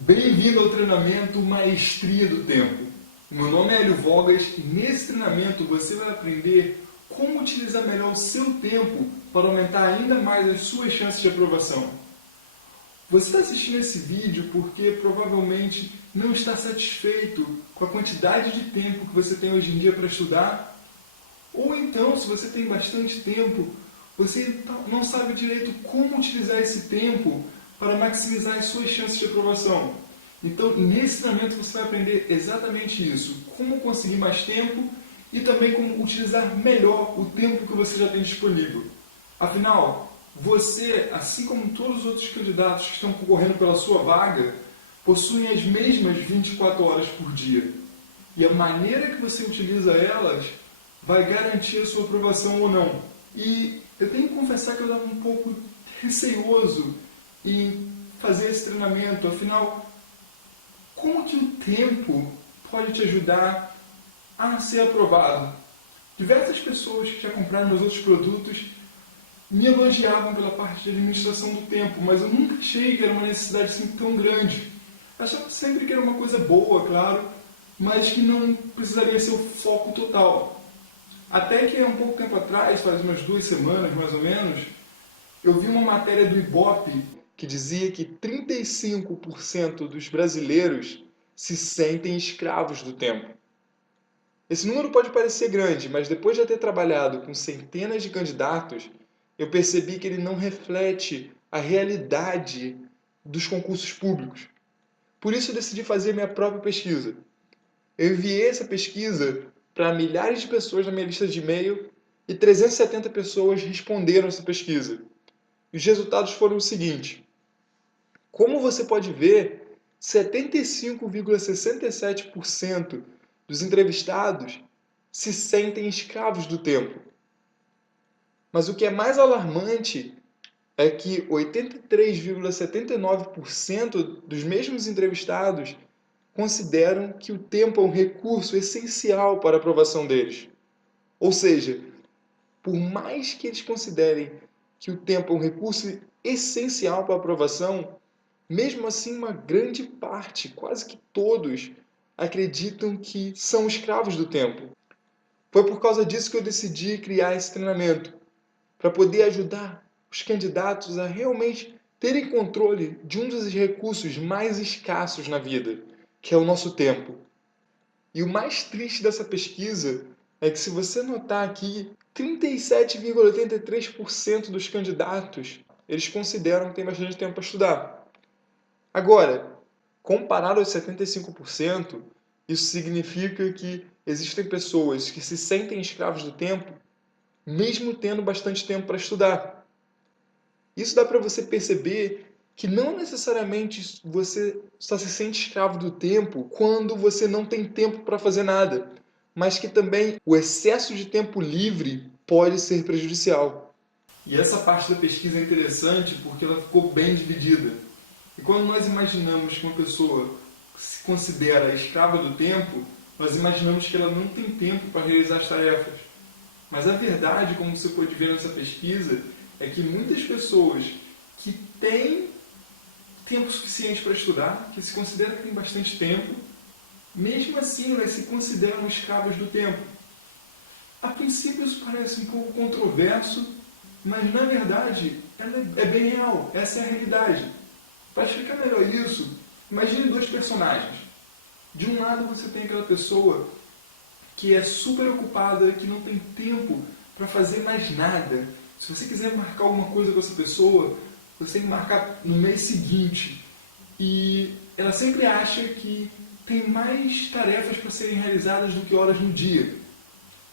Bem-vindo ao treinamento Maestria do Tempo. Meu nome é Hélio Vogas e nesse treinamento você vai aprender como utilizar melhor o seu tempo para aumentar ainda mais as suas chances de aprovação. Você está assistindo esse vídeo porque provavelmente não está satisfeito com a quantidade de tempo que você tem hoje em dia para estudar, ou então, se você tem bastante tempo, você não sabe direito como utilizar esse tempo para maximizar as suas chances de aprovação. Então, nesse treinamento você vai aprender exatamente isso, como conseguir mais tempo e também como utilizar melhor o tempo que você já tem disponível. Afinal, você, assim como todos os outros candidatos que estão concorrendo pela sua vaga, possuem as mesmas 24 horas por dia. E a maneira que você utiliza elas vai garantir a sua aprovação ou não. E eu tenho que confessar que eu estava um pouco receoso em fazer esse treinamento. Afinal, como que o tempo pode te ajudar a ser aprovado? Diversas pessoas que já compraram meus outros produtos me elogiavam pela parte de administração do tempo, mas eu nunca achei que era uma necessidade assim tão grande. Achava sempre que era uma coisa boa, claro, mas que não precisaria ser o foco total. Até que há um pouco tempo atrás, faz umas 2 semanas mais ou menos, eu vi uma matéria do Ibope que dizia que 35% dos brasileiros se sentem escravos do tempo. Esse número pode parecer grande, mas depois de ter trabalhado com centenas de candidatos, eu percebi que ele não reflete a realidade dos concursos públicos. Por isso eu decidi fazer minha própria pesquisa. Eu enviei essa pesquisa para milhares de pessoas na minha lista de e-mail e 370 pessoas responderam essa pesquisa. E os resultados foram os seguintes. Como você pode ver, 75,67% dos entrevistados se sentem escravos do tempo. Mas o que é mais alarmante é que 83,79% dos mesmos entrevistados consideram que o tempo é um recurso essencial para a aprovação deles. Ou seja, por mais que eles considerem que o tempo é um recurso essencial para a aprovação, mesmo assim uma grande parte, quase que todos, acreditam que são escravos do tempo. Foi por causa disso que eu decidi criar esse treinamento, para poder ajudar os candidatos a realmente terem controle de um dos recursos mais escassos na vida, que é o nosso tempo. E o mais triste dessa pesquisa é que, se você notar aqui, 37,83% dos candidatos eles consideram que tem bastante tempo para estudar. Agora, comparado aos 75%, isso significa que existem pessoas que se sentem escravos do tempo, mesmo tendo bastante tempo para estudar. Isso dá para você perceber que não necessariamente você só se sente escravo do tempo quando você não tem tempo para fazer nada, mas que também o excesso de tempo livre pode ser prejudicial. E essa parte da pesquisa é interessante porque ela ficou bem dividida. E quando nós imaginamos que uma pessoa se considera escrava do tempo, nós imaginamos que ela não tem tempo para realizar as tarefas. Mas a verdade, como você pode ver nessa pesquisa, é que muitas pessoas que têm tempo suficiente para estudar, que se consideram que têm bastante tempo, mesmo assim elas se consideram escravas do tempo. A princípio isso parece um pouco controverso, mas na verdade ela é bem real, essa é a realidade. Para explicar melhor isso, imagine 2 personagens. De um lado você tem aquela pessoa que é super ocupada, que não tem tempo para fazer mais nada. Se você quiser marcar alguma coisa com essa pessoa, você tem que marcar no mês seguinte. E ela sempre acha que tem mais tarefas para serem realizadas do que horas no dia.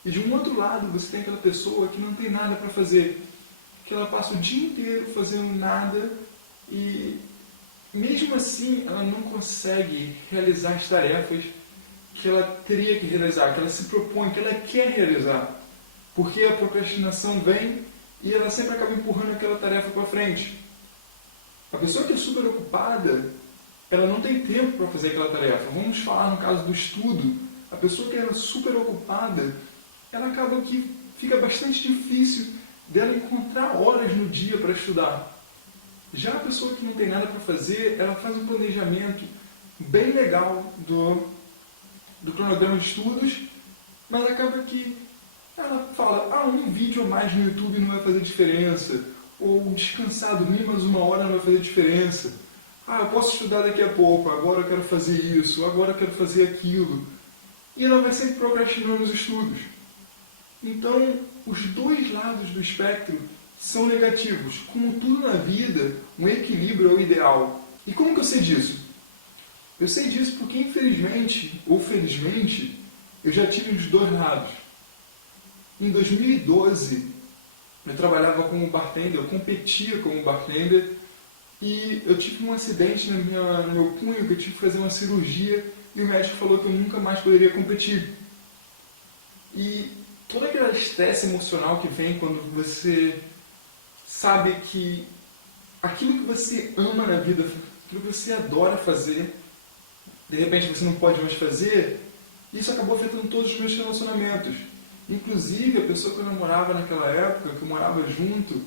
E de um outro lado, você tem aquela pessoa que não tem nada para fazer, que ela passa o dia inteiro fazendo nada e, mesmo assim, ela não consegue realizar as tarefas que ela teria que realizar, que ela se propõe, que ela quer realizar. Porque a procrastinação vem e ela sempre acaba empurrando aquela tarefa para frente. A pessoa que é super ocupada, ela não tem tempo para fazer aquela tarefa. Vamos falar no caso do estudo. A pessoa que é super ocupada, ela acaba que fica bastante difícil dela encontrar horas no dia para estudar. Já a pessoa que não tem nada para fazer, ela faz um planejamento bem legal do cronograma de estudos, mas acaba que ela fala, um vídeo a mais no YouTube não vai fazer diferença, ou descansar, dormir mais 1 hora não vai fazer diferença. Eu posso estudar daqui a pouco, agora eu quero fazer isso, agora eu quero fazer aquilo. E ela vai sempre procrastinando os estudos. Então, os dois lados do espectro são negativos. Como tudo na vida, um equilíbrio é o ideal. E como que eu sei disso? Eu sei disso porque, infelizmente, ou felizmente, eu já tive os dois lados. Em 2012, eu trabalhava como bartender, eu competia como bartender, e eu tive um acidente no meu punho, que eu tive que fazer uma cirurgia, e o médico falou que eu nunca mais poderia competir. E todo aquele estresse emocional que vem quando você sabe que aquilo que você ama na vida, aquilo que você adora fazer, de repente você não pode mais fazer, isso acabou afetando todos os meus relacionamentos. Inclusive, a pessoa que eu namorava naquela época, que eu morava junto,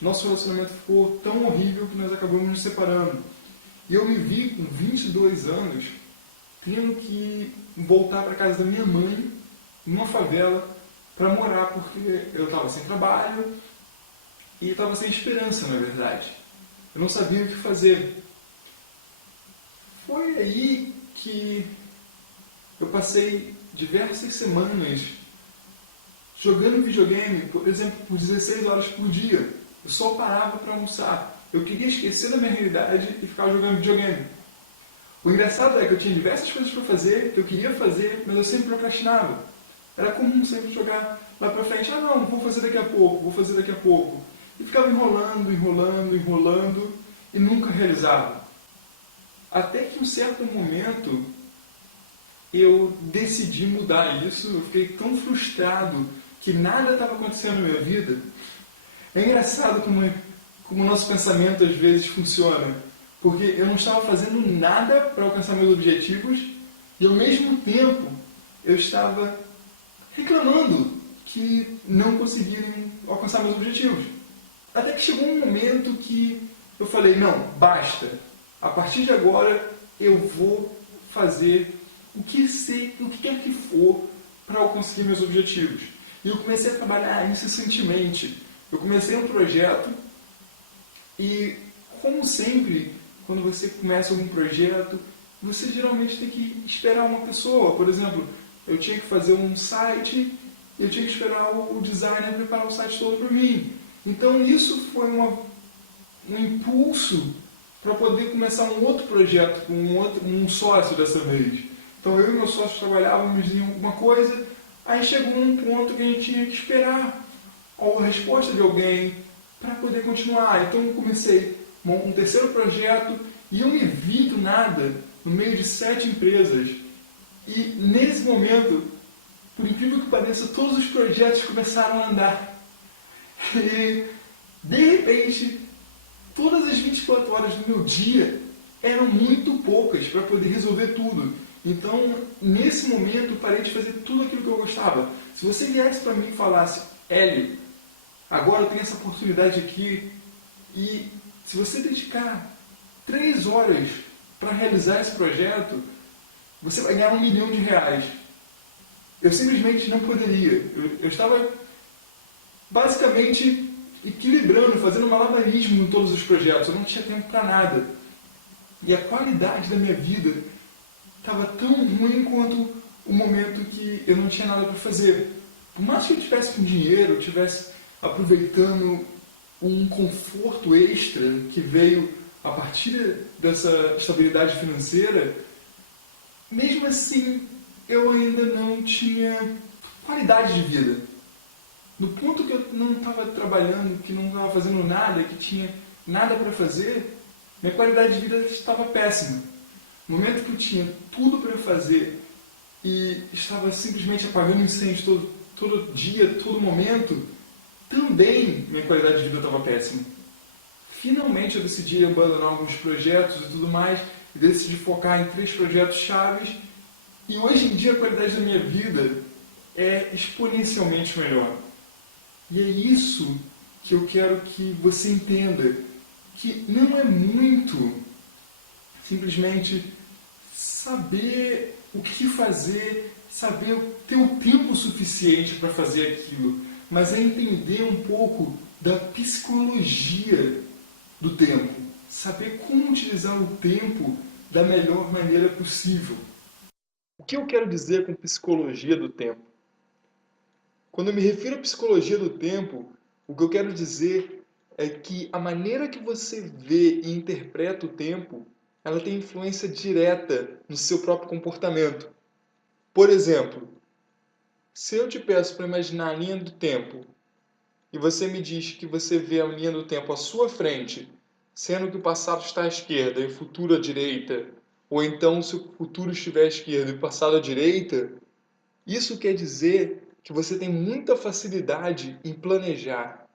nosso relacionamento ficou tão horrível que nós acabamos nos separando. E eu me vi com 22 anos, tendo que voltar para a casa da minha mãe, numa favela, para morar, porque eu estava sem trabalho e estava sem esperança, na verdade. Eu não sabia o que fazer. Foi aí que eu passei diversas semanas jogando videogame, por exemplo, por 16 horas por dia. Eu só parava para almoçar. Eu queria esquecer da minha realidade e ficava jogando videogame. O engraçado é que eu tinha diversas coisas para fazer, que eu queria fazer, mas eu sempre procrastinava. Era comum sempre jogar lá para frente. Não, vou fazer daqui a pouco, vou fazer daqui a pouco. E ficava enrolando, e nunca realizava. Até que em um certo momento, eu decidi mudar isso. Eu fiquei tão frustrado que nada estava acontecendo na minha vida. É engraçado como o nosso pensamento às vezes funciona. Porque eu não estava fazendo nada para alcançar meus objetivos e ao mesmo tempo eu estava reclamando que não conseguiram alcançar meus objetivos. Até que chegou um momento que eu falei, não, basta. A partir de agora eu vou fazer o que quer que for para eu conseguir meus objetivos. E eu comecei a trabalhar incessantemente. Eu comecei um projeto e, como sempre, quando você começa algum projeto, você geralmente tem que esperar uma pessoa. Por exemplo, eu tinha que fazer um site e eu tinha que esperar o designer preparar o site todo para mim. Então isso foi um impulso para poder começar um outro projeto com um sócio dessa vez. Então eu e meu sócio trabalhávamos em alguma coisa, aí chegou um ponto que a gente tinha que esperar a resposta de alguém para poder continuar. Então eu comecei um terceiro projeto e eu me vi do nada no meio de 7 empresas. E nesse momento, por incrível que pareça, todos os projetos começaram a andar. E de repente, todas as 24 horas do meu dia eram muito poucas para poder resolver tudo. Então, nesse momento, eu parei de fazer tudo aquilo que eu gostava. Se você viesse para mim e falasse, Hélio, agora eu tenho essa oportunidade aqui, e se você dedicar 3 horas para realizar esse projeto, você vai ganhar R$1 milhão. Eu simplesmente não poderia. Eu estava basicamente equilibrando, fazendo malabarismo em todos os projetos. Eu não tinha tempo para nada. E a qualidade da minha vida estava tão ruim quanto o momento que eu não tinha nada para fazer. Por mais que eu estivesse com dinheiro, eu estivesse aproveitando um conforto extra que veio a partir dessa estabilidade financeira, mesmo assim eu ainda não tinha qualidade de vida. No ponto que eu não estava trabalhando, que não estava fazendo nada, que tinha nada para fazer, minha qualidade de vida estava péssima. No momento que eu tinha tudo para fazer e estava simplesmente apagando incêndio todo dia, todo momento, também minha qualidade de vida estava péssima. Finalmente eu decidi abandonar alguns projetos e tudo mais, e decidi focar em 3 projetos chaves, e hoje em dia a qualidade da minha vida é exponencialmente melhor. E é isso que eu quero que você entenda, que não é muito simplesmente saber o que fazer, saber ter o tempo suficiente para fazer aquilo, mas é entender um pouco da psicologia do tempo, saber como utilizar o tempo da melhor maneira possível. O que eu quero dizer com psicologia do tempo? Quando eu me refiro à psicologia do tempo, o que eu quero dizer é que a maneira que você vê e interpreta o tempo, ela tem influência direta no seu próprio comportamento. Por exemplo, se eu te peço para imaginar a linha do tempo e você me diz que você vê a linha do tempo à sua frente, sendo que o passado está à esquerda e o futuro à direita, ou então se o futuro estiver à esquerda e o passado à direita, isso quer dizer que você tem muita facilidade em planejar.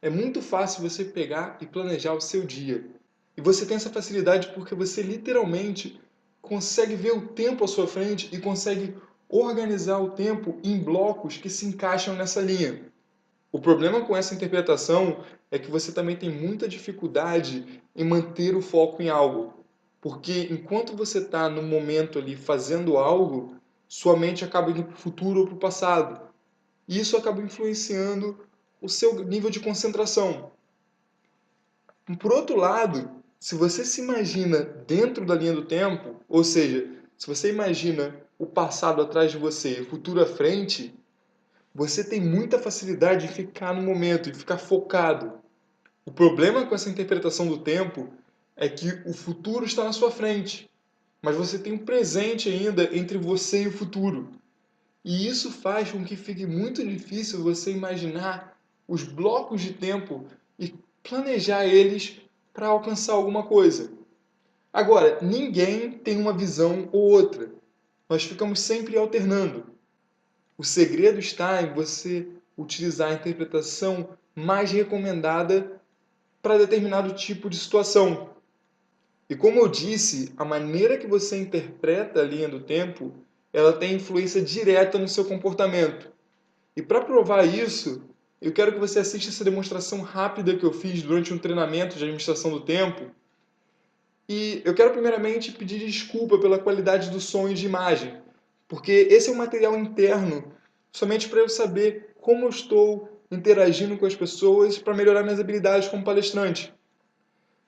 É muito fácil você pegar e planejar o seu dia. E você tem essa facilidade porque você literalmente consegue ver o tempo à sua frente e consegue organizar o tempo em blocos que se encaixam nessa linha. O problema com essa interpretação é que você também tem muita dificuldade em manter o foco em algo. Porque enquanto você está no momento ali fazendo algo, sua mente acaba indo para o futuro ou para o passado. E isso acaba influenciando o seu nível de concentração. Por outro lado, se você se imagina dentro da linha do tempo, ou seja, se você imagina o passado atrás de você e o futuro à frente, você tem muita facilidade de ficar no momento, de ficar focado. O problema com essa interpretação do tempo é que o futuro está na sua frente, mas você tem um presente ainda entre você e o futuro. E isso faz com que fique muito difícil você imaginar os blocos de tempo e planejar eles para alcançar alguma coisa. Agora, ninguém tem uma visão ou outra. Nós ficamos sempre alternando. O segredo está em você utilizar a interpretação mais recomendada para determinado tipo de situação. E como eu disse, a maneira que você interpreta a linha do tempo, ela tem influência direta no seu comportamento. E para provar isso, eu quero que você assista essa demonstração rápida que eu fiz durante um treinamento de administração do tempo. E eu quero primeiramente pedir desculpa pela qualidade do som e de imagem, porque esse é um material interno, somente para eu saber como eu estou interagindo com as pessoas para melhorar minhas habilidades como palestrante.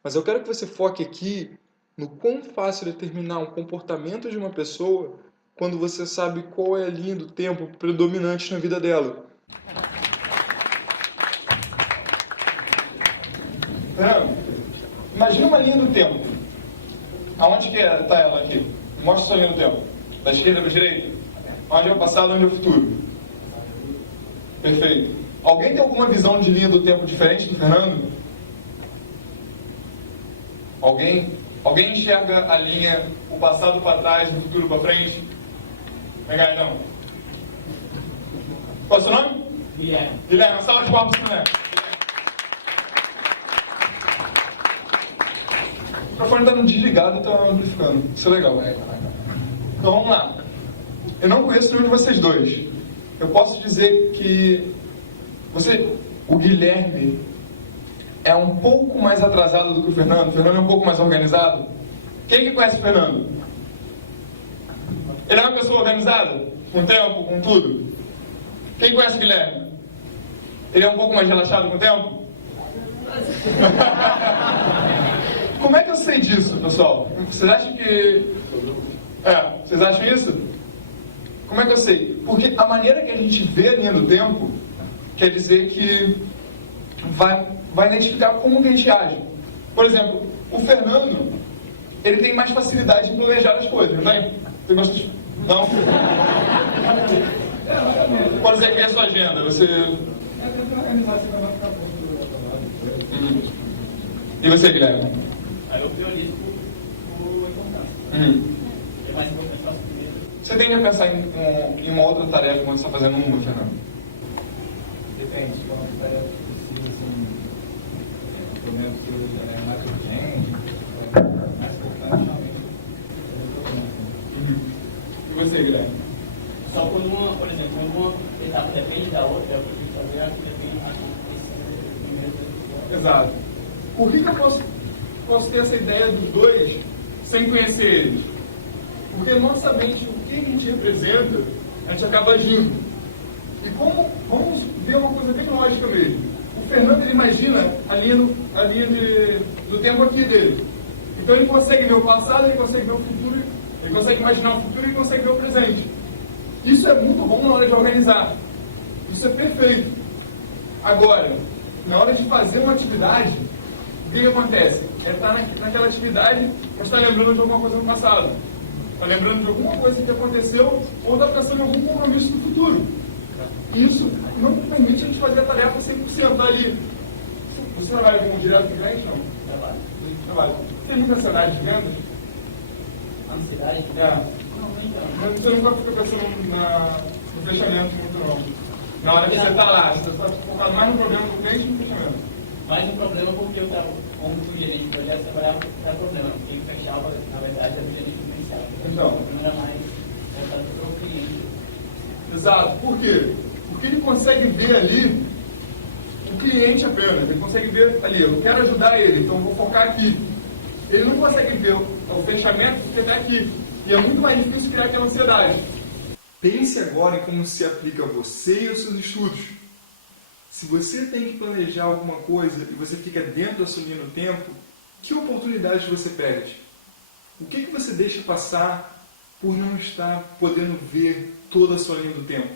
Mas eu quero que você foque aqui no quão fácil é determinar um comportamento de uma pessoa quando você sabe qual é a linha do tempo predominante na vida dela. Imagina uma linha do tempo. Aonde que está ela aqui? Mostra sua linha do tempo. Da esquerda para a direita? Onde é o passado, onde é o futuro? Perfeito. Alguém tem alguma visão de linha do tempo diferente do Fernando? Alguém enxerga a linha, o passado para trás, o futuro para frente? Legal, então. Qual é o seu nome? Guilherme. Guilherme, uma salva de palmas para o Guilherme. O microfone está desligado e está amplificando. Isso é legal. Então vamos lá. Eu não conheço nenhum de vocês dois. Eu posso dizer que o Guilherme é um pouco mais atrasado do que o Fernando. O Fernando é um pouco mais organizado. Quem que conhece o Fernando? Ele é uma pessoa organizada? Com tempo, com tudo? Quem conhece o Guilherme? Ele é um pouco mais relaxado com o tempo? Como é que eu sei disso, pessoal? Vocês acham que... vocês acham isso? Como é que eu sei? Porque a maneira que a gente vê a linha do tempo quer dizer que vai identificar como que a gente age. Por exemplo, o Fernando, ele tem mais facilidade em planejar as coisas, não tem? Tem bastante... Não? Por exemplo, qual é a sua agenda? Você... E você, Guilherme? Aí eu priorizo o contato. É mais importante fazer primeiro. Você tende a pensar em uma outra tarefa quando você está fazendo uma, Fernando? Depende. Uma tarefa precisa, assim, pelo menos que eu mais urgente, mais importante, realmente. E você, Guilherme? Só quando por exemplo, quando uma etapa depende da outra, eu preciso fazer a que depende da primeira. Exato. Por que eu posso posso ter essa ideia dos dois sem conhecer eles? Porque nossa mente, o que a gente representa, a gente acaba agindo. E como, vamos ver uma coisa bem lógica mesmo. O Fernando, ele imagina a linha do tempo aqui dele. Então ele consegue ver o passado, ele consegue ver o futuro, ele consegue imaginar o futuro e consegue ver o presente. Isso é muito bom na hora de organizar. Isso é perfeito. Agora, na hora de fazer uma atividade, o que acontece? Ele está naquela atividade, mas está lembrando de alguma coisa do passado. Está lembrando de alguma coisa que aconteceu ou está pensando em algum compromisso do futuro. Isso não permite a gente fazer a tarefa 100% ali. Você trabalha como direto de cliente, não? Trabalho. Tem muita ansiedade de vendas? Ansiedade? Mas você nunca fica pensando no fechamento muito, não. Na hora que você está lá, você está focado mais no problema do cliente que no fechamento. Mais um problema porque eu estava, como gerente de projeto, trabalhava com problema. Quem fechava, na verdade, era o gerente comercial. Então. Não era mais voltado para o cliente. Exato. Por quê? Porque ele consegue ver ali o cliente apenas. Ele consegue ver ali, eu quero ajudar ele, então eu vou focar aqui. Ele não consegue ver o fechamento porque está aqui. E é muito mais difícil criar aquela ansiedade. Pense agora em como se aplica a você e aos seus estudos. Se você tem que planejar alguma coisa e você fica dentro da sua linha do tempo, que oportunidades você perde? O que você deixa passar por não estar podendo ver toda a sua linha do tempo?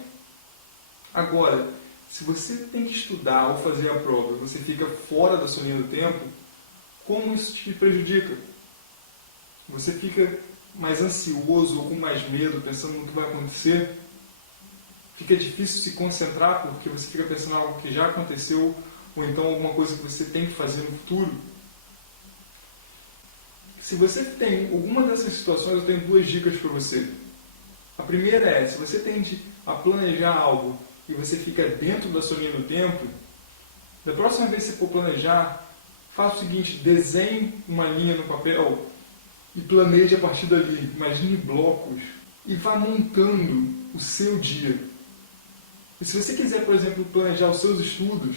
Agora, se você tem que estudar ou fazer a prova e você fica fora da sua linha do tempo, como isso te prejudica? Você fica mais ansioso ou com mais medo, pensando no que vai acontecer? Fica difícil se concentrar porque você fica pensando em algo que já aconteceu ou então alguma coisa que você tem que fazer no futuro? Se você tem alguma dessas situações, eu tenho duas dicas para você. A primeira é, se você tende a planejar algo e você fica dentro da sua linha do tempo, da próxima vez que você for planejar, faça o seguinte, desenhe uma linha no papel e planeje a partir dali. Imagine blocos e vá montando o seu dia. E se você quiser, por exemplo, planejar os seus estudos,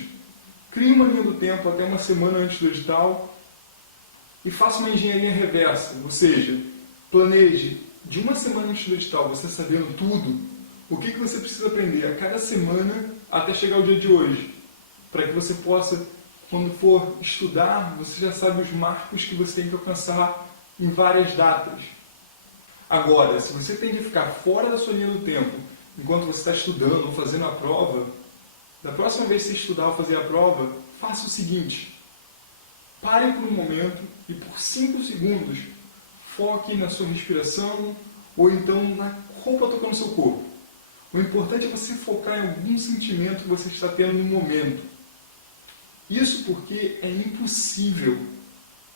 crie uma linha do tempo até uma semana antes do edital e faça uma engenharia reversa, ou seja, planeje de uma semana antes do edital, você sabendo tudo, o que você precisa aprender a cada semana até chegar ao dia de hoje, para que você possa, quando for estudar, você já sabe os marcos que você tem que alcançar em várias datas. Agora, se você tem que ficar fora da sua linha do tempo, enquanto você está estudando ou fazendo a prova, da próxima vez que você estudar ou fazer a prova, faça o seguinte, pare por um momento e por 5 segundos foque na sua respiração ou então na roupa tocando no seu corpo. O importante é você focar em algum sentimento que você está tendo no momento. Isso porque é impossível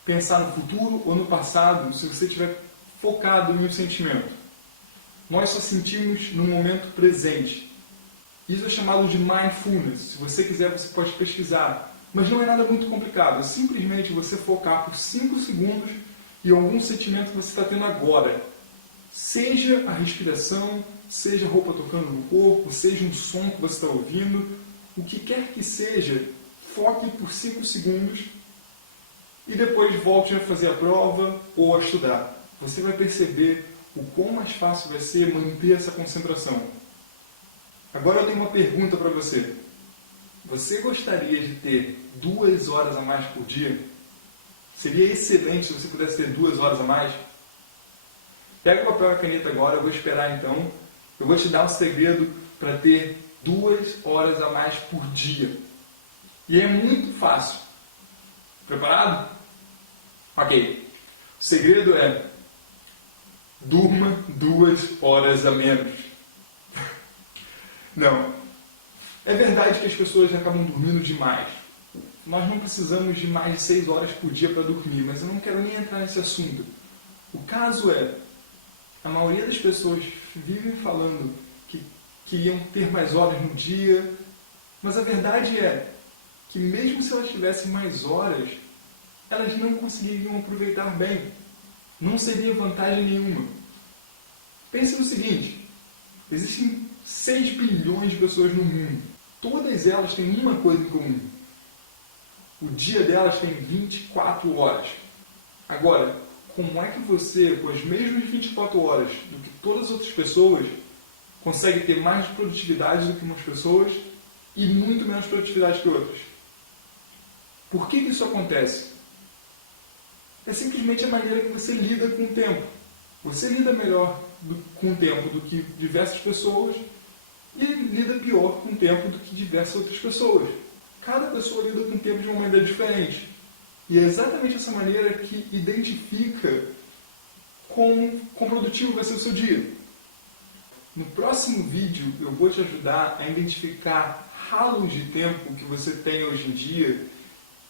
pensar no futuro ou no passado se você estiver focado em um sentimento. Nós só sentimos no momento presente. Isso é chamado de mindfulness. Se você quiser, você pode pesquisar. Mas não é nada muito complicado. É simplesmente você focar por 5 segundos em algum sentimento que você está tendo agora. Seja a respiração, seja a roupa tocando no corpo, seja um som que você está ouvindo, o que quer que seja, foque por 5 segundos e depois volte a fazer a prova ou a estudar. Você vai perceber o quão mais fácil vai ser manter essa concentração. Agora eu tenho uma pergunta para você. Você gostaria de ter 2 horas a mais por dia? Seria excelente se você pudesse ter 2 horas a mais. Pega o papel e a caneta agora, eu vou esperar então. Eu vou te dar um segredo para ter 2 horas a mais por dia. E é muito fácil. Preparado? Ok. O segredo é: durma 2 horas a menos. Não. É verdade que as pessoas acabam dormindo demais. Nós não precisamos de mais de 6 horas por dia para dormir, mas eu não quero nem entrar nesse assunto. O caso é, a maioria das pessoas vivem falando que queriam ter mais horas no dia, mas a verdade é que mesmo se elas tivessem mais horas, elas não conseguiriam aproveitar bem. Não seria vantagem nenhuma. Pense no seguinte, existem 6 bilhões de pessoas no mundo. Todas elas têm uma coisa em comum. O dia delas tem 24 horas. Agora, como é que você, com as mesmas 24 horas do que todas as outras pessoas, consegue ter mais produtividade do que umas pessoas e muito menos produtividade que outras? Por que isso acontece? É simplesmente a maneira que você lida com o tempo. Você lida melhor com o tempo do que diversas pessoas e lida pior com o tempo do que diversas outras pessoas. Cada pessoa lida com o tempo de uma maneira diferente. E é exatamente essa maneira que identifica quão produtivo vai ser o seu dia. No próximo vídeo eu vou te ajudar a identificar ralos de tempo que você tem hoje em dia,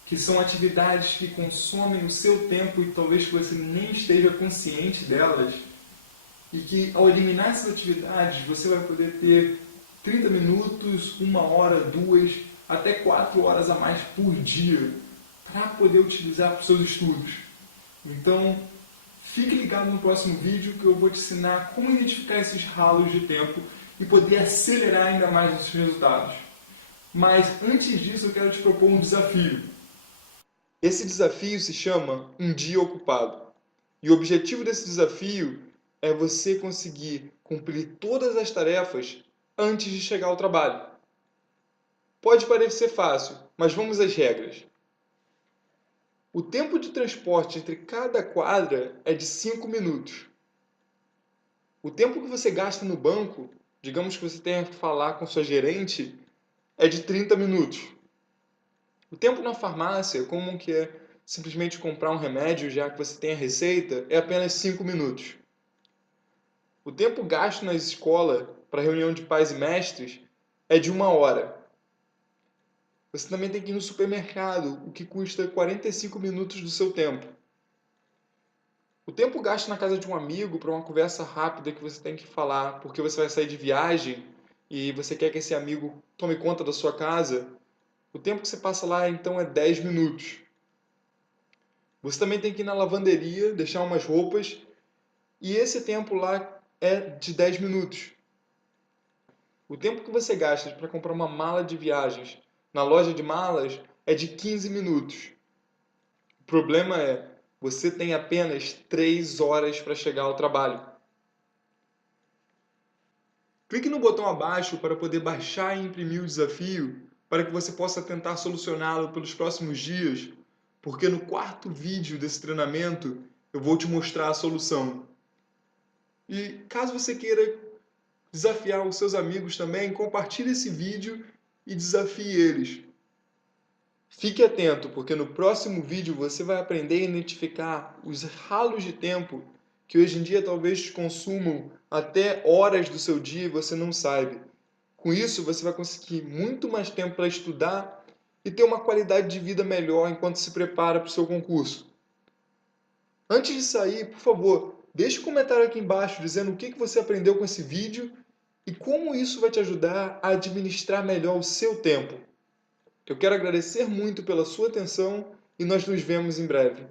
que são atividades que consomem o seu tempo e talvez que você nem esteja consciente delas, e que ao eliminar essas atividades você vai poder ter 30 minutos, 1 hora, 2, até 4 horas a mais por dia para poder utilizar para os seus estudos. Então, fique ligado no próximo vídeo que eu vou te ensinar como identificar esses ralos de tempo e poder acelerar ainda mais os seus resultados. Mas antes disso eu quero te propor um desafio. Esse desafio se chama Um Dia Ocupado. E o objetivo desse desafio é você conseguir cumprir todas as tarefas antes de chegar ao trabalho. Pode parecer fácil, mas vamos às regras. O tempo de transporte entre cada quadra é de 5 minutos. O tempo que você gasta no banco, digamos que você tenha que falar com sua gerente, é de 30 minutos. O tempo na farmácia, como que é simplesmente comprar um remédio já que você tem a receita, é apenas 5 minutos. O tempo gasto na escola para reunião de pais e mestres é de 1 hora. Você também tem que ir no supermercado, o que custa 45 minutos do seu tempo. O tempo gasto na casa de um amigo para uma conversa rápida que você tem que falar porque você vai sair de viagem e você quer que esse amigo tome conta da sua casa, o tempo que você passa lá então é 10 minutos. Você também tem que ir na lavanderia, deixar umas roupas, e esse tempo lá é de 10 minutos. O tempo que você gasta para comprar uma mala de viagens na loja de malas é de 15 minutos. O problema é, você tem apenas 3 horas para chegar ao trabalho. Clique no botão abaixo para poder baixar e imprimir o desafio, para que você possa tentar solucioná-lo pelos próximos dias, porque no quarto vídeo desse treinamento eu vou te mostrar a solução. E caso você queira desafiar os seus amigos também, compartilhe esse vídeo e desafie eles. Fique atento, porque no próximo vídeo você vai aprender a identificar os ralos de tempo que hoje em dia talvez te consumam até horas do seu dia e você não saiba. Com isso, você vai conseguir muito mais tempo para estudar e ter uma qualidade de vida melhor enquanto se prepara para o seu concurso. Antes de sair, por favor, deixe um comentário aqui embaixo dizendo o que você aprendeu com esse vídeo e como isso vai te ajudar a administrar melhor o seu tempo. Eu quero agradecer muito pela sua atenção e nós nos vemos em breve.